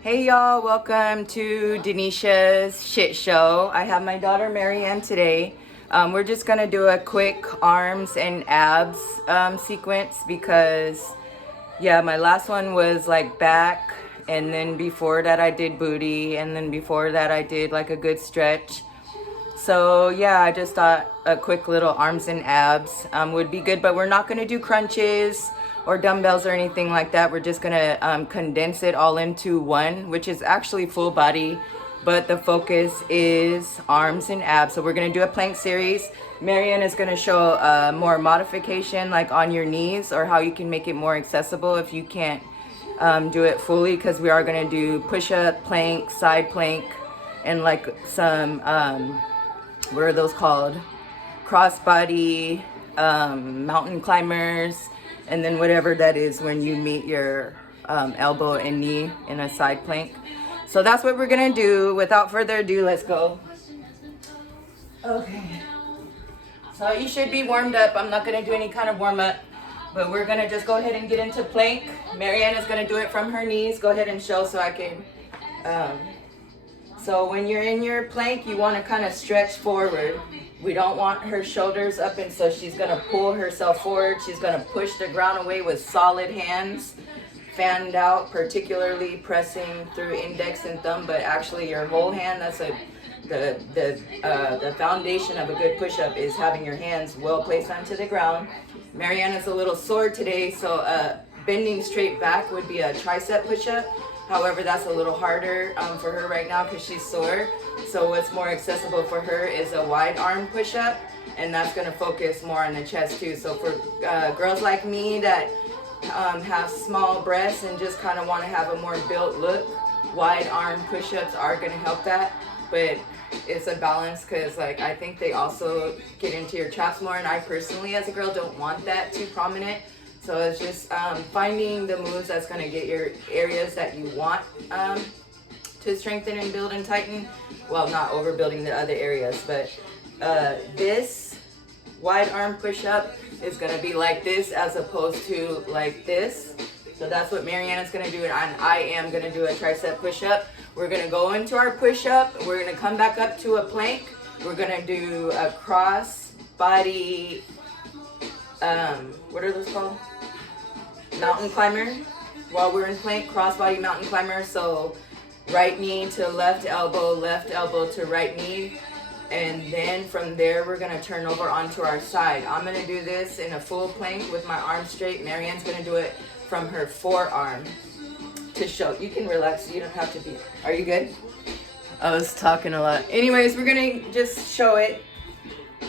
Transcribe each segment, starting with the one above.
Hey y'all, welcome to Denisha's Shit Show. I have my daughter Marianne today. We're just gonna do a quick arms and abs sequence because, yeah, my last one was like back, and then before that I did booty, and then before that I did like a good stretch. So yeah, I just thought a quick little arms and abs would be good, but we're not gonna do crunches or dumbbells or anything like that. We're just gonna condense it all into one, which is actually full body, but the focus is arms and abs. So we're gonna do a plank series. Marianne is gonna show more modification like on your knees, or how you can make it more accessible if you can't do it fully, because we are gonna do push-up, plank, side plank, and like some what are those called? Crossbody, mountain climbers, and then whatever that is when you meet your elbow and knee in a side plank. So that's what we're gonna do. Without further ado, let's go. Okay. So you should be warmed up. I'm not gonna do any kind of warm up, but we're gonna just go ahead and get into plank. Marianne is gonna do it from her knees. Go ahead and show so I can. So when you're in your plank, you want to kind of stretch forward. We don't want her shoulders up, and so she's going to pull herself forward. She's going to push the ground away with solid hands, fanned out, particularly pressing through index and thumb, but actually your whole hand. That's the foundation of a good push-up, is having your hands well placed onto the ground. Marianne is a little sore today, so bending straight back would be a tricep push-up. However, that's a little harder for her right now because she's sore. So what's more accessible for her is a wide arm push-up, and that's going to focus more on the chest too. So for girls like me that have small breasts and just kind of want to have a more built look, wide arm push-ups are going to help that. But it's a balance, because like I think they also get into your traps more, and I personally as a girl don't want that too prominent. So it's just finding the moves that's going to get your areas that you want to strengthen and build and tighten, while not overbuilding the other areas. But this wide arm push-up is going to be like this as opposed to like this. So that's what Marianne is going to do, and I am going to do a tricep push-up. We're going to go into our push-up. We're going to come back up to a plank. We're going to do a cross body, what are those called? Mountain climber. While we're in plank, crossbody mountain climber. So right knee to left elbow to right knee, and then from there we're gonna turn over onto our side. I'm gonna do this in a full plank with my arms straight. Marianne's gonna do it from her forearm to show. You can relax, you don't have to be. Are you good? I was talking a lot. Anyways, we're gonna just show it,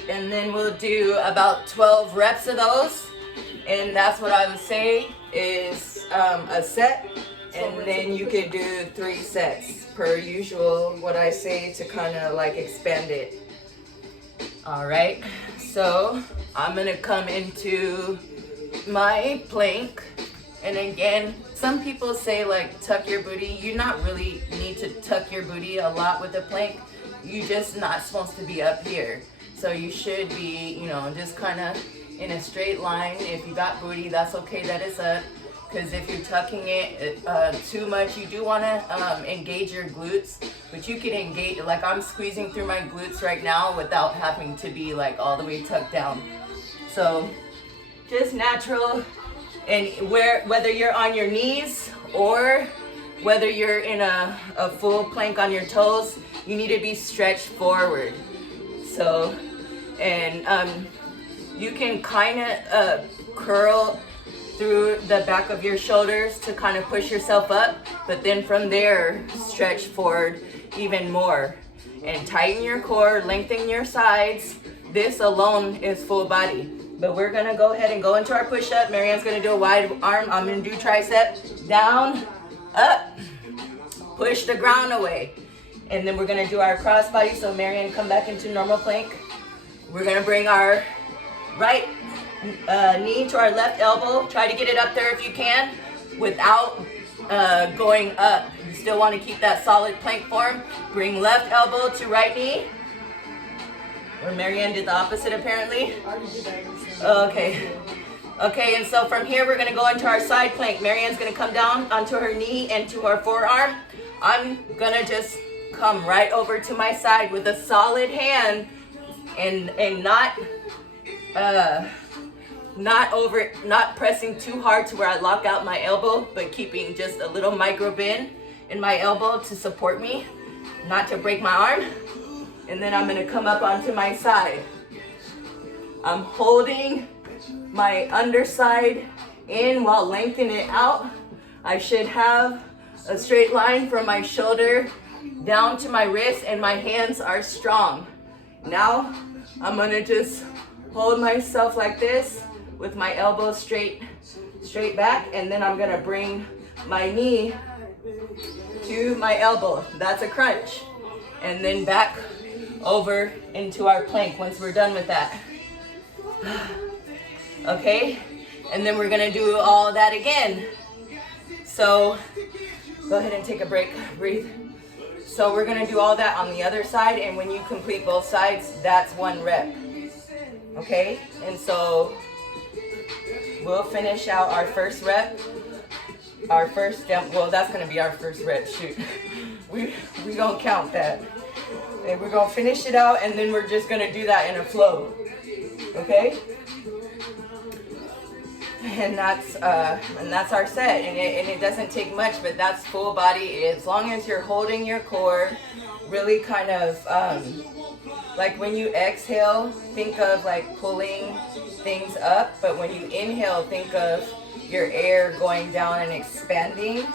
and then we'll do about 12 reps of those. And that's what I would say is a set, and then you could do 3 sets per usual, what I say, to kind of like expand it. All right, so I'm gonna come into my plank, and again, some people say like tuck your booty. You not really need to tuck your booty a lot with a plank. You just not supposed to be up here. So you should be, just kind of in a straight line. If you got booty, that's okay that it's up, because if you're tucking it too much, you do want to engage your glutes, but you can engage, like I'm squeezing through my glutes right now without having to be like all the way tucked down. So just natural, and whether you're on your knees or whether you're in a full plank on your toes, you need to be stretched forward. So, and you can kind of curl through the back of your shoulders to kind of push yourself up, but then from there, stretch forward even more. And tighten your core, lengthen your sides. This alone is full body. But we're gonna go ahead and go into our push-up. Marianne's gonna do a wide arm. I'm gonna do tricep. Down, up, push the ground away. And then we're gonna do our cross body. So Marianne, come back into normal plank. We're gonna bring our right knee to our left elbow. Try to get it up there if you can without going up. You still want to keep that solid plank form. Bring left elbow to right knee. Or Marianne did the opposite apparently. Okay. Okay, and so from here we're gonna go into our side plank. Marianne's gonna come down onto her knee and to her forearm. I'm gonna just come right over to my side with a solid hand and not pressing too hard to where I lock out my elbow, but keeping just a little micro bend in my elbow to support me, not to break my arm. And then I'm gonna come up onto my side. I'm holding my underside in while lengthening it out. I should have a straight line from my shoulder down to my wrist, and my hands are strong. Now I'm gonna just hold myself like this with my elbow straight back, and then I'm gonna bring my knee to my elbow. That's a crunch. And then back over into our plank once we're done with that. Okay, and then we're gonna do all that again. So go ahead and take a break, breathe. So we're gonna do all that on the other side, and when you complete both sides, that's 1 rep. Okay, and so we'll finish out our first rep. Our first step, well, that's gonna be our first rep, shoot. We don't count that. And we're gonna finish it out, and then we're just gonna do that in a flow. Okay? And that's our set, and it doesn't take much, but that's full body. As long as you're holding your core, really kind of like when you exhale, think of like pulling things up, but when you inhale, think of your air going down and expanding.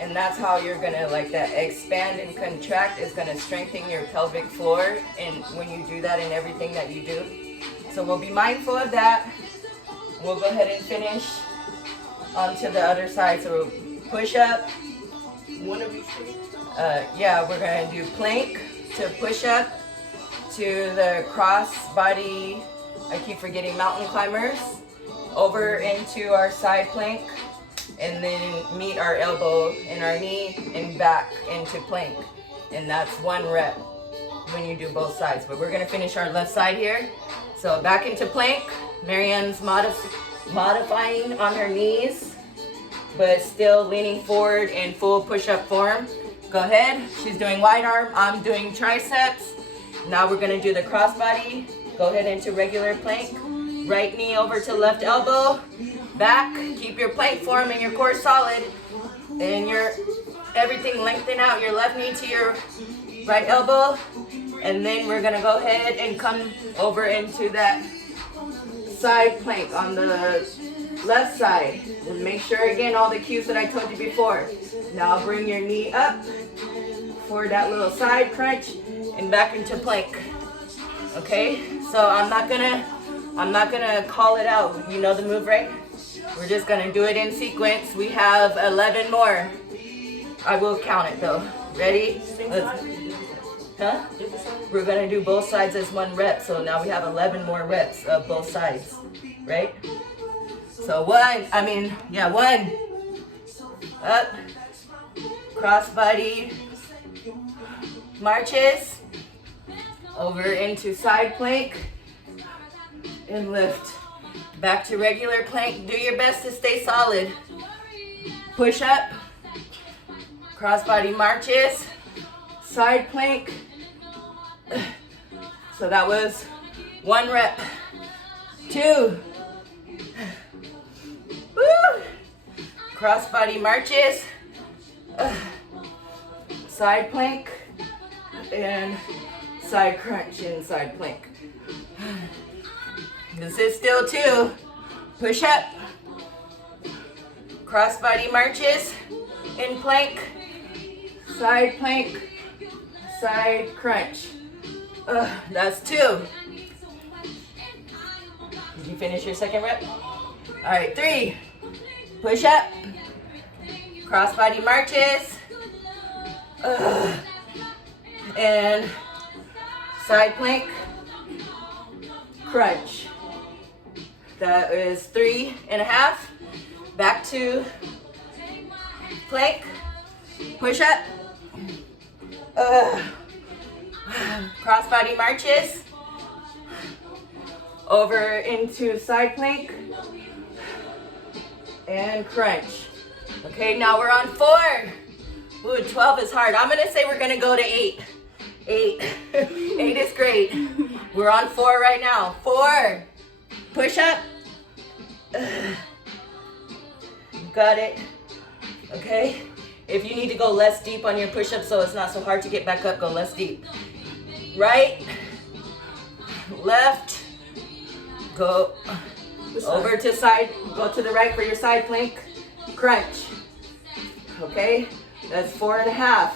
And that's how you're gonna, like, that expand and contract is gonna strengthen your pelvic floor, and when you do that in everything that you do. So we'll be mindful of that. We'll go ahead and finish onto the other side. So push up. Yeah, we're gonna do plank to push up to the cross body. I keep forgetting mountain climbers. Over into our side plank, and then meet our elbow and our knee and back into plank. And that's 1 rep when you do both sides. But we're gonna finish our left side here. So back into plank. Marianne's modifying on her knees, but still leaning forward in full push-up form. Go ahead. She's doing wide arm. I'm doing triceps. Now we're gonna do the crossbody. Go ahead into regular plank. Right knee over to left elbow. Back. Keep your plank form and your core solid. And your everything lengthen out. Your left knee to your right elbow. And then we're gonna go ahead and come over into that side plank on the left side. And make sure again all the cues that I told you before. Now bring your knee up for that little side crunch and back into plank. Okay, so I'm not gonna call it out. You know the move, right? We're just gonna do it in sequence. We have 11 more. I will count it though. Ready? Huh? We're gonna do both sides as 1 rep. So now we have 11 more reps of both sides, right? So 1. Up, cross body, marches, over into side plank, and lift. Back to regular plank. Do your best to stay solid. Push up, cross body marches, side plank. So that was 1 rep. 2. Woo! Cross body marches, side plank, and side crunch and side plank. This is still 2. Push up, cross body marches, in plank, side crunch. That's 2. Did you finish your second rep? All right, 3. Push up, cross body marches, and side plank, crunch. That is 3.5. Back to plank, push up, cross body marches, over into side plank, and crunch. Okay, now we're on 4. Ooh, 12 is hard. I'm gonna say we're gonna go to 8. 8. 8 is great. We're on 4 right now. 4. Push up. Got it. Okay. If you need to go less deep on your push-up so it's not so hard to get back up, go less deep. Right. Left. Go over to side. Go to the right for your side plank. Crunch. Okay. That's 4.5.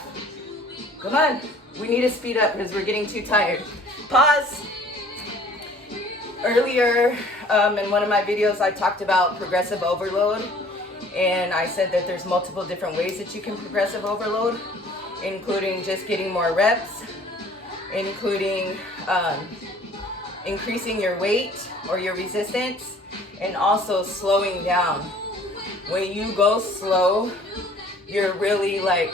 Come on. We need to speed up because we're getting too tired. Pause. Earlier in one of my videos, I talked about progressive overload. And I said that there's multiple different ways that you can progressive overload, including just getting more reps, including increasing your weight or your resistance, and also slowing down. When you go slow, you're really like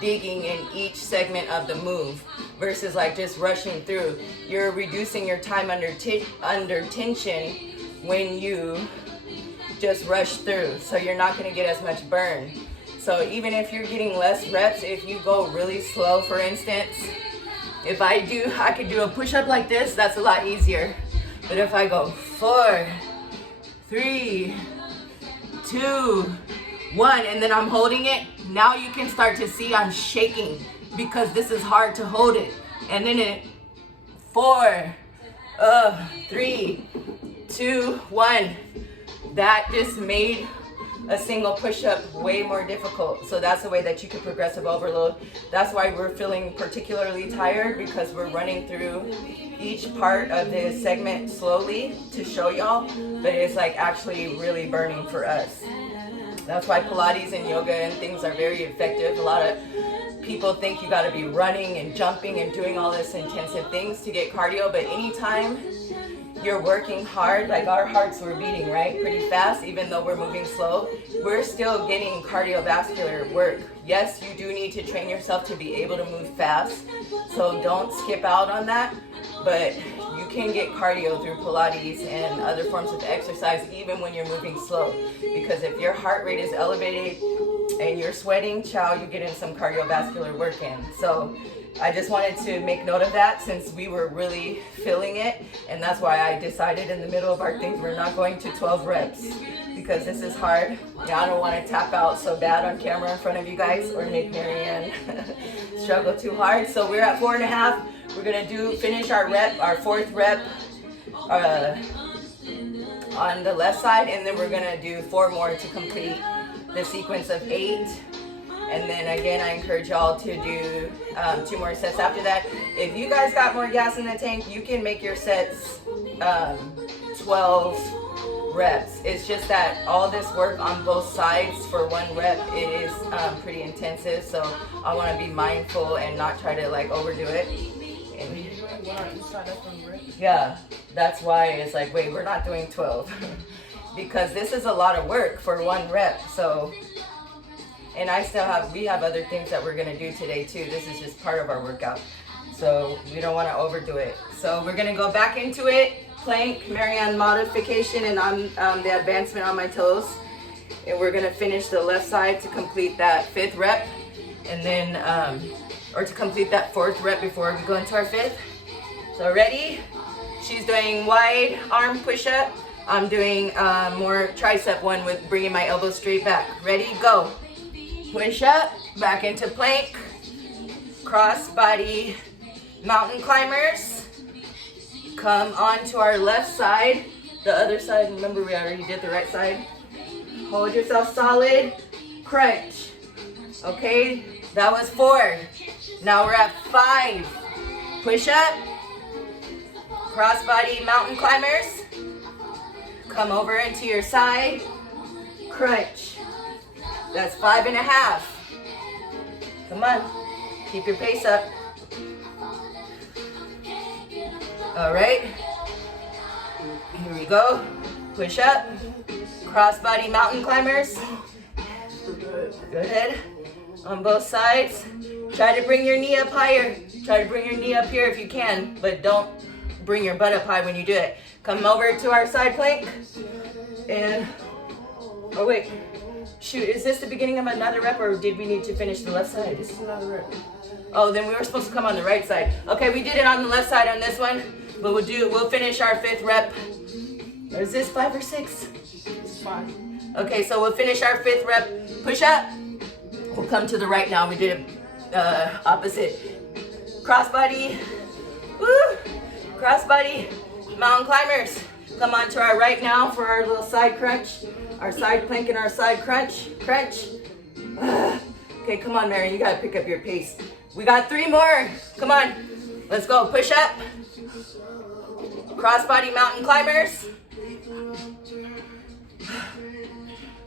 digging in each segment of the move versus like just rushing through. You're reducing your time under tension when you just rush through, so you're not going to get as much burn. So even if you're getting less reps, if you go really slow, for instance, if I could do a push-up like this, that's a lot easier. But if I go 4, 3, 2, 1, and then I'm holding it, now you can start to see I'm shaking because this is hard to hold it. And then it 4, 3, 2, 1. That just made a single push-up way more difficult. So that's the way that you can progressive overload. That's why we're feeling particularly tired, because we're running through each part of this segment slowly to show y'all, but it's like actually really burning for us. That's why Pilates and yoga and things are very effective. A lot of people think you got to be running and jumping and doing all this intensive things to get cardio, but anytime you're working hard, like our hearts were beating, right, pretty fast, even though we're moving slow, we're still getting cardiovascular work. Yes, you do need to train yourself to be able to move fast, so don't skip out on that, but you can get cardio through Pilates and other forms of exercise even when you're moving slow, because if your heart rate is elevated and you're sweating, chow, you get in some cardiovascular work in. So I just wanted to make note of that since we were really feeling it, and that's why I decided in the middle of our things we're not going to 12 reps because this is hard. I don't want to tap out so bad on camera in front of you guys or make Marianne struggle too hard. So we're at 4.5. We're gonna finish our 4th rep on the left side, and then we're gonna do 4 more to complete the sequence of 8. And then again, I encourage y'all to do 2 more sets after that. If you guys got more gas in the tank, you can make your sets 12 reps. It's just that all this work on both sides for 1 rep, it is pretty intensive. So I want to be mindful and not try to like overdo it. And, yeah, that's why it's like, wait, we're not doing 12 because this is a lot of work for 1 rep. So. And we have other things that we're gonna do today too. This is just part of our workout. So we don't wanna overdo it. So we're gonna go back into it. Plank, Marianne modification, and on the advancement on my toes. And we're gonna finish the left side to complete that 5th rep. And then, or to complete that 4th rep before we go into our 5th. So ready? She's doing wide arm push-up. I'm doing more tricep one with bringing my elbows straight back. Ready, go. Push up, back into plank, cross body mountain climbers. Come on to our left side, the other side, remember we already did the right side. Hold yourself solid, crunch. Okay, that was 4. Now we're at 5. Push up, cross body mountain climbers. Come over into your side, crunch. That's 5.5. Come on, keep your pace up. All right, here we go. Push up, crossbody mountain climbers. Good. On both sides. Try to bring your knee up higher. Try to bring your knee up here if you can, but don't bring your butt up high when you do it. Come over to our side plank and Oh wait, shoot, is this the beginning of another rep or did we need to finish the left side? This is another rep. Oh, then we were supposed to come on the right side. Okay, we did it on the left side on this one, but we'll finish our 5th rep. Or is this 5 or 6? It's 5. Okay, so we'll finish our 5th rep. Push up. We'll come to the right now. We did it opposite. Crossbody. Woo! Crossbody. Mountain climbers. Come on to our right now for our little side crunch. Our side plank and our side crunch. Crunch. Okay, come on, Marion. You gotta pick up your pace. We got 3 more. Come on. Let's go. Push up. Crossbody mountain climbers.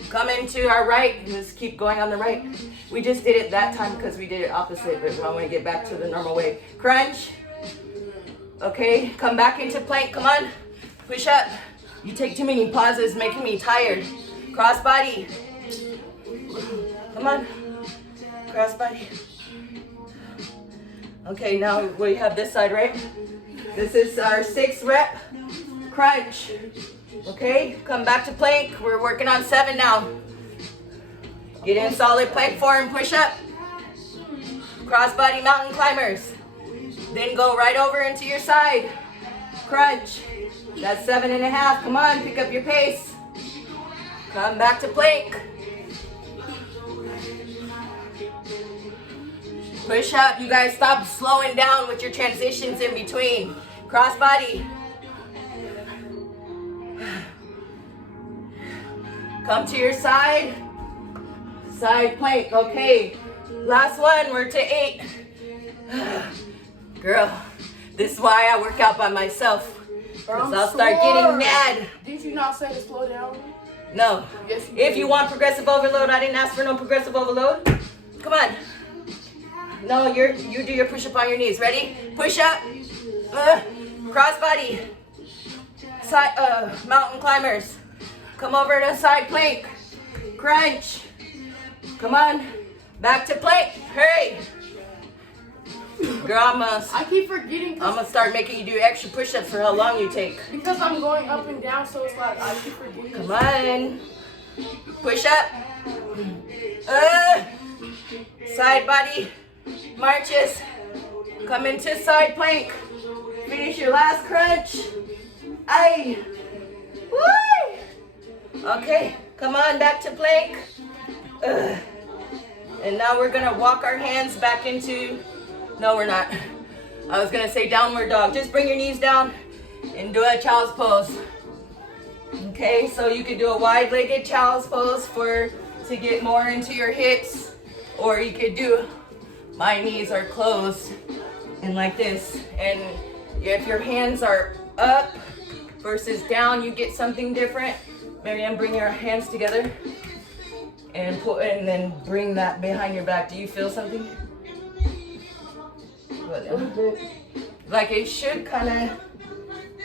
Coming to our right. Let's keep going on the right. We just did it that time because we did it opposite, but I want to get back to the normal way. Crunch. Okay, come back into plank. Come on. Push up. You take too many pauses, making me tired. Crossbody. Come on. Crossbody. Okay, now we have this side, right? This is our 6th rep. Crunch. Okay, come back to plank. We're working on 7 now. Get in solid plank form, push up. Crossbody mountain climbers. Then go right over into your side. Crunch. That's 7.5. Come on, pick up your pace. Come back to plank. Push up. You guys stop slowing down with your transitions in between. Crossbody. Come to your side. Side plank. Okay. Last one. We're to 8. Girl, this is why I work out by myself. Because I'll start getting mad. Did you not say to slow down? No. Yes, you If did. you want progressive overload, I didn't ask for no progressive overload. Come on. No, you do your push-up on your knees. Ready? Push up. Crossbody. Side, mountain climbers. Come over to side plank. Crunch. Come on. Back to plank. Hurry. Girl, I keep forgetting I'm gonna start making you do extra push-ups for how long you take. because I'm going up and down, so it's like I keep forgetting. Come on. Push up. Side body marches. Come into side plank. Finish your last crunch. Aye. Woo! Okay, come on, back to plank. And now we're gonna walk our hands back into, no we're not. I was gonna say downward dog. Just bring your knees down and do a child's pose. Okay, so you could do a wide-legged child's pose to get more into your hips, or you could do, my knees are closed and like this. And if your hands are up versus down, you get something different. Marianne, bring your hands together and then bring that behind your back. Do you feel something? Like it should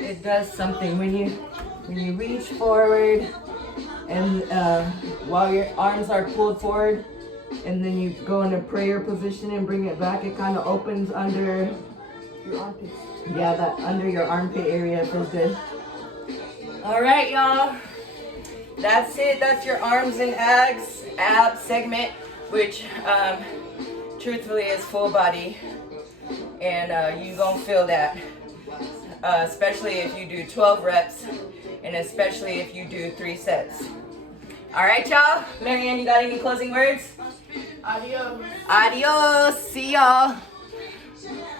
it does something when you reach forward and while your arms are pulled forward and then you go into prayer position and bring it back, it kind of opens under Your armpits. yeah, that under your armpit area. It feels good. All right, y'all. That's it. That's your arms and abs segment, which truthfully is full body, and you gonna feel that, especially if you do 12 reps, and especially if you do 3 sets. All right, y'all. Marianne, you got any closing words? Adios. Adios. See y'all.